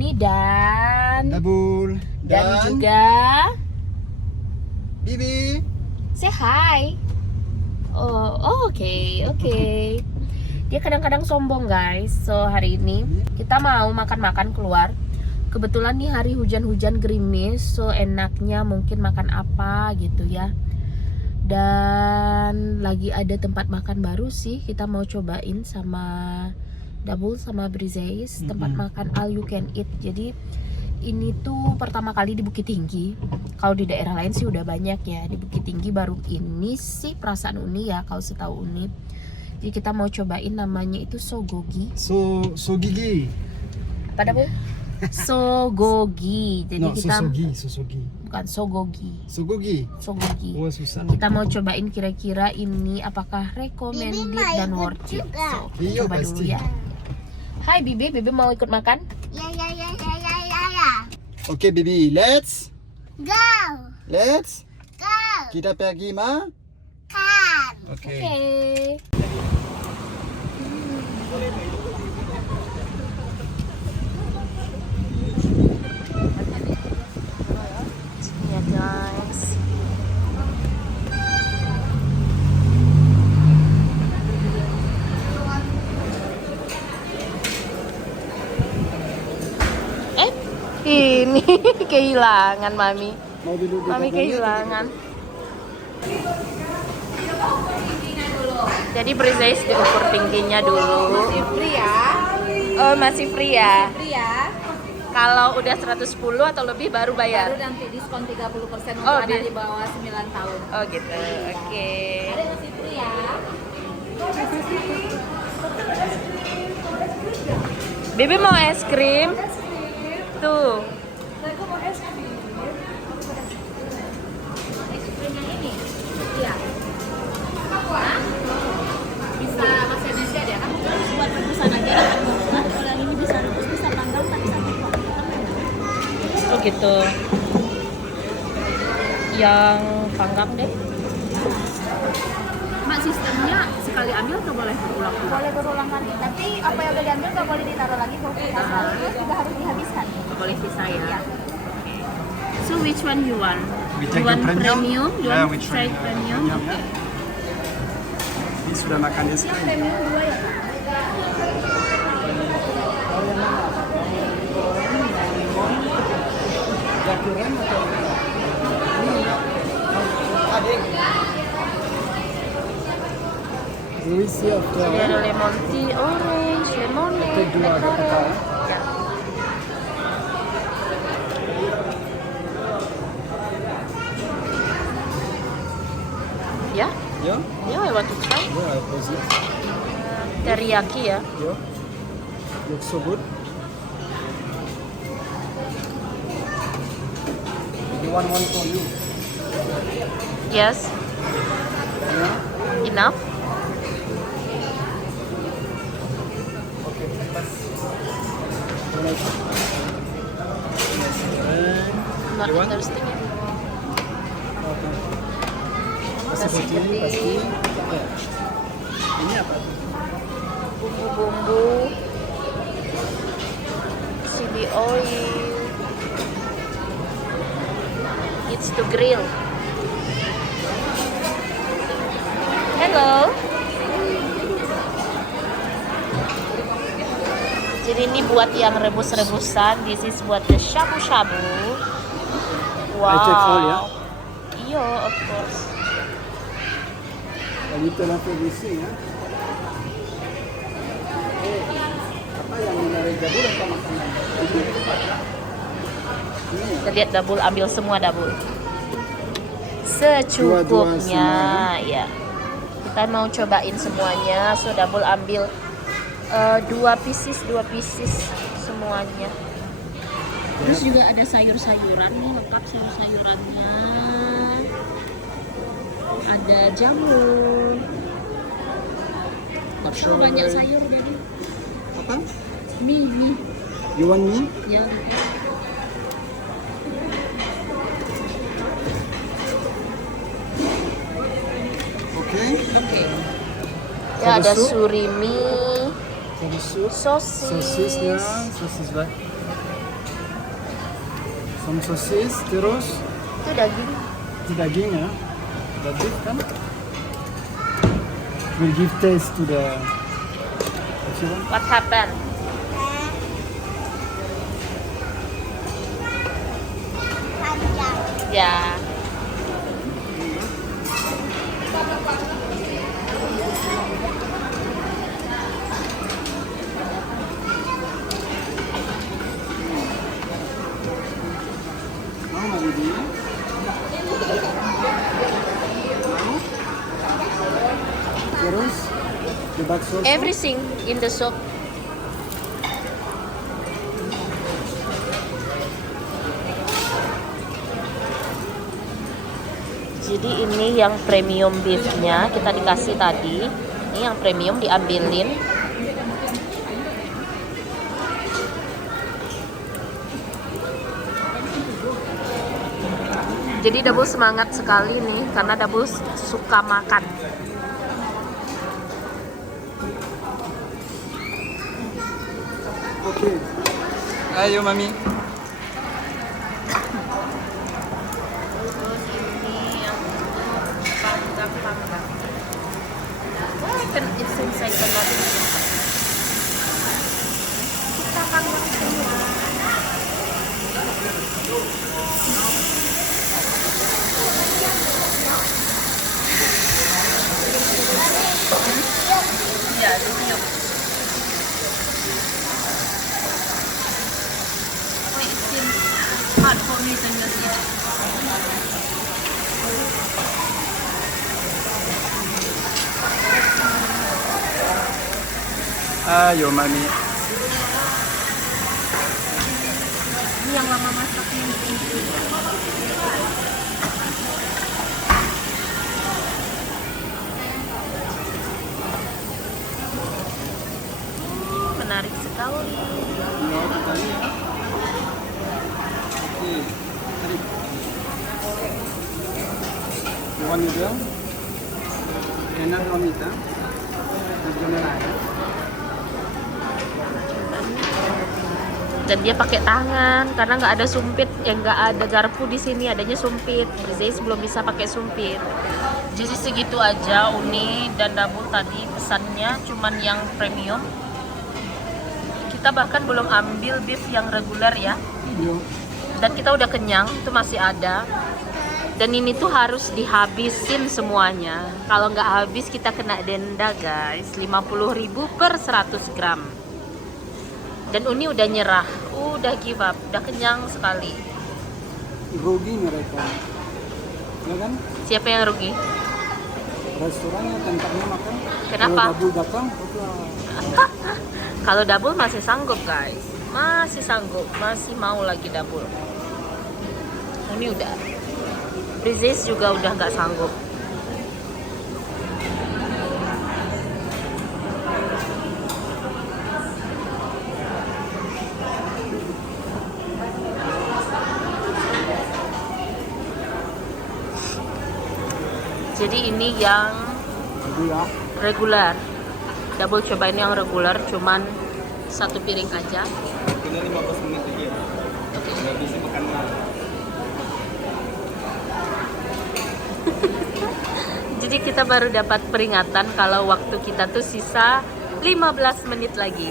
Uni dan Dabul juga Bibi. say hi. Oke. Dia kadang-kadang sombong guys. So hari ini kita mau makan-makan keluar. Kebetulan nih hari hujan-hujan gerimis. So enaknya mungkin makan apa gitu ya. Dan lagi ada tempat makan baru sih. Kita mau cobain sama Dabul sama Brizeis, tempat makan all you can eat. Jadi ini tuh pertama kali di Bukit Tinggi. Kalau di daerah lain sih udah banyak ya. Di Bukit Tinggi baru ini sih perasaan Uni ya, kalau setahu Uni. Jadi kita mau cobain, namanya itu Sogogi. Sogigi. Apa dah Bu? Sogogi. Jadi No, kita Sosogi. bukan Sogogi. Sogogi. Sogogi. Oh, susah. Kita mau cobain kira-kira ini apakah recommended dan worth it. So, Iya, coba dulu pasti. ya. Hai Bibi mau ikut makan? Ya. Oke, Bibi, let's Go. kita pergi makan. Oke. Oke. Ya guys. Ini kehilangan Mami. Mau duduk di Mami depan kehilangan. Jadi Brizeis diukur tingginya dulu. Masih free ya? Oh, masih free ya? Free ya. Kalau udah 110 atau lebih baru bayar? Baru nanti diskon 30% untuk Oh, anak di bawah 9 tahun. Oh gitu, oke. Ada masih free ya? Bibi mau es krim? Tuh. Aku mau es krim. Es krim yang ini? Iya. Hah? Bisa Mas Indonesia ya kan? Buat rebusan aja kan. Kalau yang ini bisa rebus, bisa panggang, tapi satu kuah. Oh gitu. Yang panggang deh. Mak, sistemnya sekali ambil atau boleh berulang-ulang? Boleh berulang kali, tapi apa yang udah diambil nggak boleh ditaruh lagi ke kulkas, terus juga harus dihabiskan. Boleh sisa ya? So which one you want? We You take want the premium? premium? You Yeah, want we try straight premium? premium, ya. Ini sudah makan es krim. Premium 2 ya. Jakuran atau adik. Isi Jadi ada lemon tea, orange, lemonade, Kedua ada blackcurrant. apa? Ya. Ya, Ya, ya, I want to try. ya, opposite. Teriyaki ya. Ya, looks so good. You want one for you? Yes, Yeah. enough. Okay, let's. Yes. And Not you want? interesting. Okay. Nasi Nasi putih putih. pasti. Ya. Ini apa? Bumbu-bumbu, chili oil. It's to grill. Hello. Jadi ini buat yang rebus-rebusan. This is buat the shabu-shabu. Wow. I take all, ya? Iya, of course. A little of everything, ya. Apa yang menarik jabul atau makanan? Ini ya? Kita lihat Dabul ambil semua Dabul. Dua-dua Secukupnya, semua, ya. Kita mau cobain semuanya. So Dabul ambil dua pieces semuanya. Terus juga ada sayur-sayuran nih, lengkap sayur-sayurannya. Ada jamur. Banyak sayur jadi. Apa? Mie. You want me? Ya. Okay. Oke. Ya ada Soup? surimi, Jadi soup. sosis. Sosisnya, sosis some sosis, terus Itu daging. di daging ya. The beef kan. Will give taste to the what you want. What happened? Panjang. Ya. Mau mandi dia? Mau? Terus the bakso. Everything in the soup. Jadi ini yang premium beefnya kita dikasih tadi. Ini yang premium diambilin. Jadi Double semangat sekali nih karena Double suka makan. Oke. Ayo mami. It's inside the nothing. Kita panggang semua. Yeah, this is your... Wait, it seems hard for me to use it. Ayo mami. Ini yang lama masaknya. Menarik sekali. No, kita lihat. Oke. Tarik. You want noodle? Enak Romita. Noodle ya. Dan dia pakai tangan karena nggak ada sumpit, nggak ada garpu di sini, adanya sumpit. Brizeis belum bisa pakai sumpit. Jadi segitu aja Uni dan Double tadi pesannya cuman yang premium. Kita bahkan belum ambil beef yang reguler ya. Yo. Dan kita udah kenyang, itu masih ada. Dan ini tuh harus dihabisin semuanya. Kalau nggak habis kita kena denda guys, 50.000 per 100 gram. Dan Uni udah nyerah, udah give up, udah kenyang sekali. Rugi mereka. Ya kan? Siapa yang rugi? Restorannya tempatnya makan. Kenapa? Kalau Double datang, Kalau Double masih sanggup guys, masih sanggup, masih mau lagi Double. Uni udah, Brizeis juga udah nggak sanggup. Jadi ini yang ya. regular. Double cobain yang regular, cuman satu piring aja. Kita 15 menit lagi ya. Oke. Nggak bisa makan lagi. Jadi kita baru dapat peringatan kalau waktu kita tuh sisa 15 menit lagi.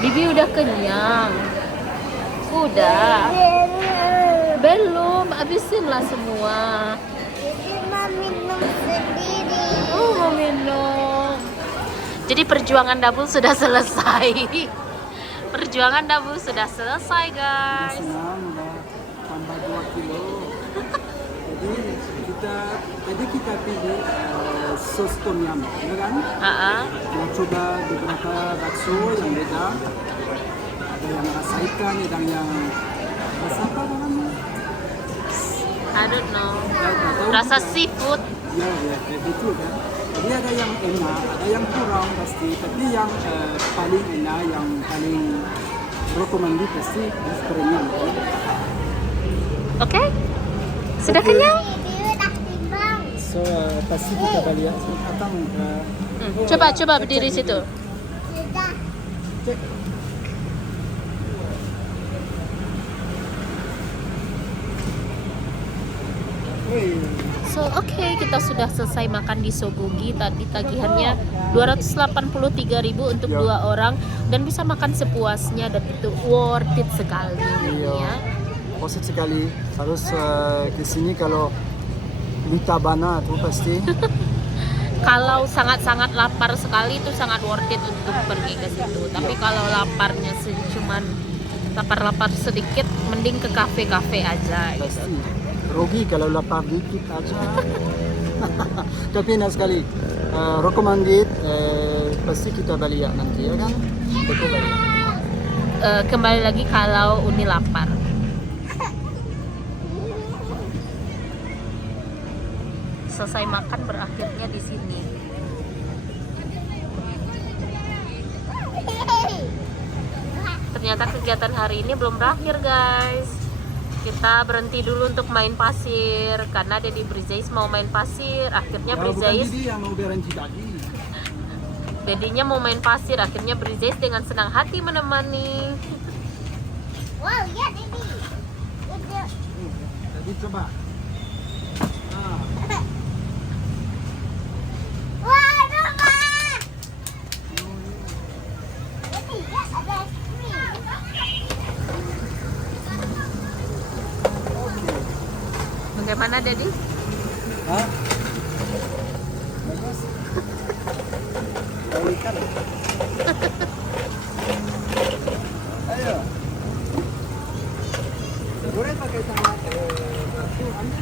Bibi udah kenyang. Udah. Belum, habisin lah semua. Jadi mau minum sendiri. Oh, mau minum. Jadi perjuangan Double sudah selesai. Perjuangan Double sudah selesai, guys. Senang udah tambah 2 kilo. Jadi kita pilih sos tom yum, ya kan? Mau coba beberapa bakso yang beda. Ada yang rasa ikan, ada yang rasa apa namanya? I don't know. Nggak tahu Rasa juga. seafood. Ya, kayak gitu kan. Jadi ada yang enak, ada yang kurang pasti. Tapi yang paling enak, yang paling rekomendasi pasti beef premium. Oke? Sudah Oke. kenyang? Dia udah timbang. So pasti kita balik atang. Coba berdiri situ. Sudah. So oke, kita sudah selesai makan di Sogogi. Tadi tagihannya 283.000 untuk Ya. 2 orang dan bisa makan sepuasnya dan itu worth it sekali Iya. ya. Posit sekali. Harus ke sini kalau Lutabana tuh pasti. Kalau sangat-sangat lapar sekali itu sangat worth it untuk pergi ke situ. Tapi kalau laparnya cuman lapar-lapar sedikit, mending ke kafe-kafe aja gitu. Pasti. Rugi kalau lapar dikit aja. Tapi enak sekali. Recommended. Pasti kita balik ya nanti ya kan? Kita balik. Kembali lagi kalau Uni lapar. Selesai makan berakhirnya di sini. Ternyata kegiatan hari ini belum berakhir guys. Kita berhenti dulu untuk main pasir karena Dedi Brizeis mau main pasir. Akhirnya Brizeis, Didi yang mau berhenti tadi. Dedinya mau main pasir. Akhirnya Brizeis dengan senang hati menemani. Wow, lihat ini. Ini. Jadi coba. Ah. Wah, rumah. Ini lihat ada es krim. Bagaimana Dedi? Hah? Bagus. Tahu ikan. Ayo. Boleh pakai tangan. Ambil